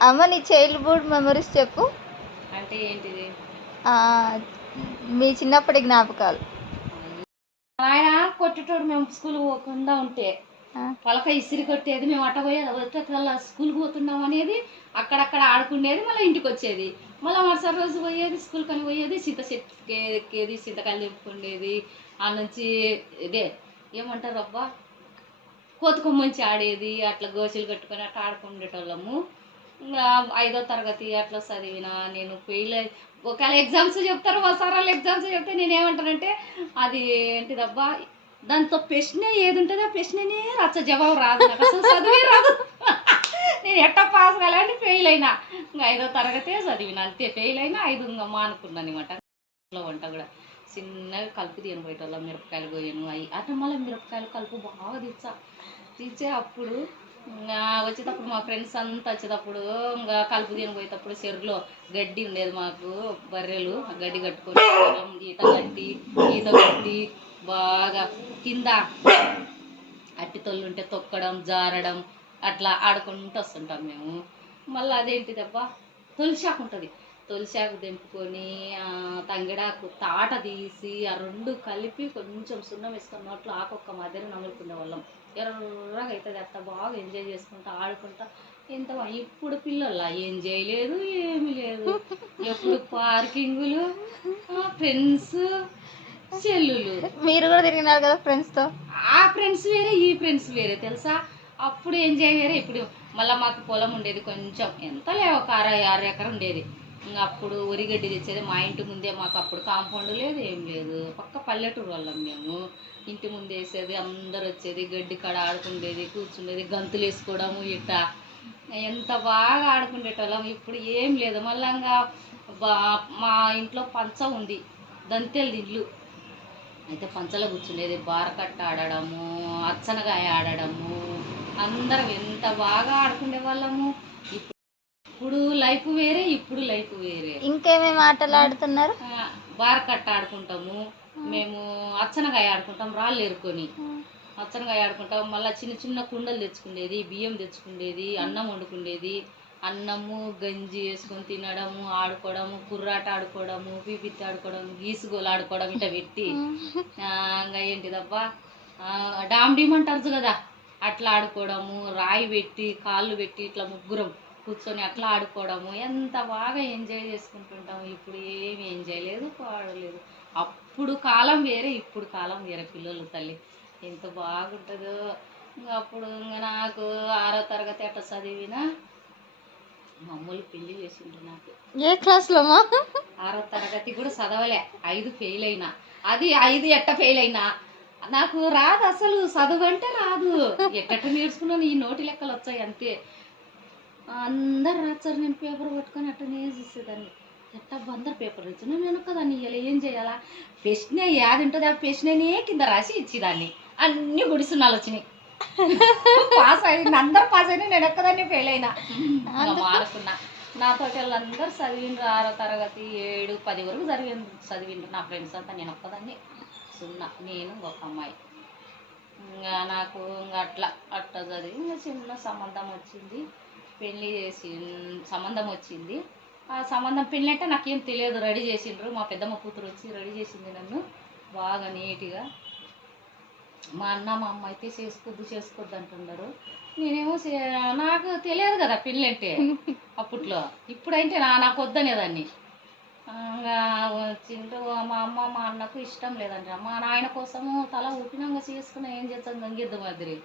అమ్మ నీ childhood memories చెప్పు. అంటే ఏంటిది? మీ చిన్నప్పటి జ్ఞాపకాలు. ఆయన కొట్టేటోడు మేము స్కూల్‌కి పోకుండా ఉంటే. ఆ! పలక ఇసిరి కొట్టేది. మేము అట్ట పోయేది వచ్చేకల్లా స్కూల్‌కి పోతున్నాం అనేది. అక్కడక్కడ ఆడుకునేది. మళ్ళీ ఇంటికొచ్చేది. మళ్ళా మరుసటి రోజు పోయేది స్కూల్‌కని పోయేది. చింత చెట్టుకి ఎక్కేది. చింతకాయలు తెంపుకునేది. ఆ నుంచి ఇదే ఏమంటారబ్బా! కోతికొమ్మంచి ఆడేది. అట్లా గోచీలు కట్టుకొని అట్లా ఆడుకుండేటోళ్ళము. ఇంకా 5వ తరగతి అట్లా చదివిన నేను ఫెయిల్ ఒకవేళ ఎగ్జామ్స్ చెప్తారు మా సార్ ఎగ్జామ్స్ చెప్తే నేనేమంటానంటే అది ఏంటిదబ్బా దాంతో ప్రశ్న ఏది ఉంటుందో ఆ ప్రశ్ననే రచ్చ జవాబు రాదు నాకు అసలు చదివే రాదు. నేను ఎట్టా పాస్ కాలని ఫెయిల్ అయినా. ఇంకా 5వ తరగతే చదివిన అంతే. ఫెయిల్ అయినా 5 ఇంకా మానుకున్నాను అనమాట. ఇంట్లో వంట కూడా చిన్నగా కలుపు తీయను పోయేటోళ్ళం. మిరపకాయలు పోయాను అవి అట్లా మళ్ళీ మిరపకాయలు కలుపు బాగా తీర్చే అప్పుడు వచ్చేటప్పుడు మా ఫ్రెండ్స్ అంతా వచ్చేటప్పుడు ఇంకా కలుపు తీయని పోయేటప్పుడు చెరువులో గడ్డి ఉండేది మాకు. బర్రెలు గడ్డి కట్టుకొని ఈత కట్టి బాగా కింద అట్టి తొల్లు ఉంటే తొక్కడం జారడం అట్లా ఆడుకుంటూ వస్తుంటాం మేము. మళ్ళీ అదేంటిదబ్బా తొలిశాకు ఉంటుంది. తొలిశాకు తెంపుకొని తంగిడాకు తాట తీసి ఆ రెండు కలిపి కొంచెం సున్నం వేసుకొని నోట్లో ఆకొక్క మధ్యన నములుకునే వాళ్ళం. ఎర్రగా అవుతుంది. అట్లా బాగా ఎంజాయ్ చేసుకుంటా ఆడుకుంటా ఎంత. ఇప్పుడు పిల్లల్లా ఎంజాయ్ లేదు ఏమి లేదు. ఎప్పుడు పార్కింగులు ఫ్రెండ్స్ సెల్లులు. మీరు కూడా తిరిగినారు కదా ఫ్రెండ్స్తో. ఆ ఫ్రెండ్స్ వేరే ఈ ఫ్రెండ్స్ వేరే తెలుసా. అప్పుడు ఎంజాయ్ వేరే ఇప్పుడు. మళ్ళీ మాకు పొలం ఉండేది కొంచెం ఎంతలే ఒక 6 ఎకరం ఉండేది. అప్పుడు వరిగడ్డి తెచ్చేది మా ఇంటి ముందే. మాకు అప్పుడు కాంపౌండ్ లేదు ఏం లేదు. పక్క పల్లెటూరు వాళ్ళం మేము. ఇంటి ముందు వేసేది అందరు వచ్చేది గడ్డి కాడ ఆడుకుండేది కూర్చుండేది గంతులు వేసుకోవడము ఇట్ట ఎంత బాగా ఆడుకుండేటోళ్ళం. ఇప్పుడు ఏం లేదు. మళ్ళీ మా ఇంట్లో పంచ ఉంది దంతెలది ఇల్లు. అయితే పంచలో కూర్చుండేది బారకట్ట ఆడడము అచ్చనగాయ ఆడడము అందరం ఎంత బాగా ఆడుకునే వాళ్ళము. ఇప్పుడు లైఫ్ వేరే ఇప్పుడు లైఫ్ వేరే. ఇంకేమేమి ఆటలు ఆడుతున్నారు? బారకట్ట ఆడుకుంటాము మేము. అచ్చనగాయ ఆడుకుంటాం రాళ్ళు ఏరుకొని. అచ్చనగాయ ఆడుకుంటాం. మళ్ళీ చిన్న చిన్న కుండలు తెచ్చుకునేది బియ్యం తెచ్చుకునేది అన్నం వండుకునేది. అన్నము గంజి వేసుకొని తినడము ఆడుకోవడము కుర్రాట ఆడుకోవడము పీపిత్తి ఆడుకోవడం గీసుగోలు ఆడుకోవడం ఇట్లా పెట్టి ఇంకా ఏంటిదబ్బా డామ్ డీమ్ అంటారు కదా అట్లా ఆడుకోవడము. రాయి పెట్టి కాళ్ళు పెట్టి ఇట్లా ముగ్గురం కూర్చొని అట్లా ఆడుకోవడము ఎంత బాగా ఎంజాయ్ చేసుకుంటుంటాము. ఇప్పుడు ఏమి ఎంజాయ్ లేదు పాడలేదు. అప్పుడు కాలం వేరే ఇప్పుడు కాలం వేరే. పిల్లలు తల్లి ఎంత బాగుంటుందో. అప్పుడు ఇంకా నాకు 6వ తరగతి అట్లా చదివిన మామూలు పెళ్లి చేసిండ్రు నాకు. ఏ క్లాస్లో? 6వ తరగతి కూడా చదవలే. 5 ఫెయిల్ అయినా. అది 5 ఎట్ట ఫెయిల్ అయినా నాకు రాదు అసలు. చదువు అంటే రాదు. ఎట్ట నేర్చుకున్నాను ఈ నోటి లెక్కలు వచ్చాయి అంతే. అందరు రాస్తారు. నేను పేపర్ పట్టుకొని అట్టనే చూసేదాన్ని. ఎట్టా అందరు పేపర్ ఇచ్చి నేను వెనుకదాన్ని ఇవ్వాలి ఏం చేయాలా. ప్రశ్న యాది ఉంటుంది ఆ ప్రశ్ననే కింద రాసి ఇచ్చేదాన్ని. అన్నీ గుడిసున్నాళ్ళు వచ్చినాయి. పాస్ అయింది అందరు పాస్ అయినా నేను ఒక్కదాన్ని ఫెయిల్ అయినా. మానుకున్నా. నాతో వాళ్ళందరూ చదివిండ్రు 6వ తరగతి 7, 10 వరకు చదివిండ్రు నా ఫ్రెండ్స్ అంతా. నేను ఒక్కదాన్ని 0 నేను ఒక అమ్మాయి. ఇంకా నాకు ఇంకా అట్లా చదివి ఇంకా చిన్న సంబంధం వచ్చింది. పెళ్ళి చేసి సంబంధం వచ్చింది. ఆ సంబంధం పెళ్ళి అంటే నాకేం తెలియదు. రెడీ చేసిండ్రు మా పెద్దమ్మ కూతురు వచ్చి రెడీ చేసింది నన్ను బాగా నీట్గా. మా అన్న మా అమ్మ అయితే చేసుకోవద్దు అంటున్నారు. నేనేమో నాకు తెలియదు కదా పెళ్ళి అంటే అప్పట్లో. ఇప్పుడంటే నాకు వద్దనేదాన్ని. ఇంకా వచ్చిండ్రు మా అమ్మ మా అన్నకు ఇష్టం లేదంట. మా నాయన కోసము తల ఊపినంగా చేసుకున్నా ఏం చేస్తాం గంగిద్ద మాదిరి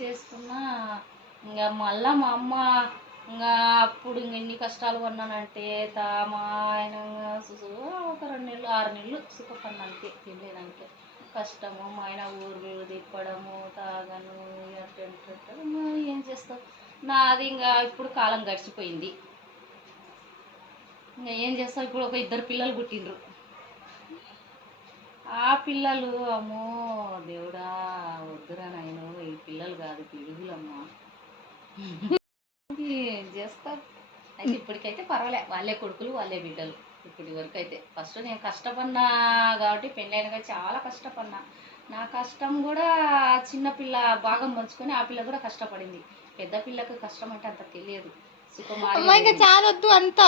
చేసుకున్నా. ఇంకా మళ్ళా మా అమ్మ ఇంకా అప్పుడు ఇంక ఎన్ని కష్టాలు పడినానంటే మా ఆయన ఒక 2 నెలలు 6 నెలలు సుఖపడినంతే పెళ్ళేదానికే కష్టము. మా ఆయన ఊరు తిప్పడము తాగను ఏం చేస్తావు. నాది ఇంకా ఇప్పుడు కాలం గడిచిపోయింది. ఇంకా ఏం చేస్తావు. ఇప్పుడు ఒక 2 పిల్లలు పుట్టిండ్రు. ఆ పిల్లలు అమ్మో దేవుడా వద్దురా నాయన ఈ పిల్లలు కాదు పిడుగులమ్మా. ఏం చేస్తావు. అయితే ఇప్పటికైతే పర్వాలే. వాళ్ళే కొడుకులు వాళ్ళే బిడ్డలు ఇప్పటి వరకు అయితే. ఫస్ట్ నేను కష్టపడినా కాబట్టి పెళ్ళైనగా చాలా కష్టపడినా. నా కష్టం కూడా చిన్నపిల్ల భాగం పంచుకొని ఆ పిల్ల కూడా కష్టపడింది. పెద్ద పిల్లకు కష్టం అంటే అంత తెలియదు. సుకుమారి అమ్మ ఇంకా చాలొద్దు అంతా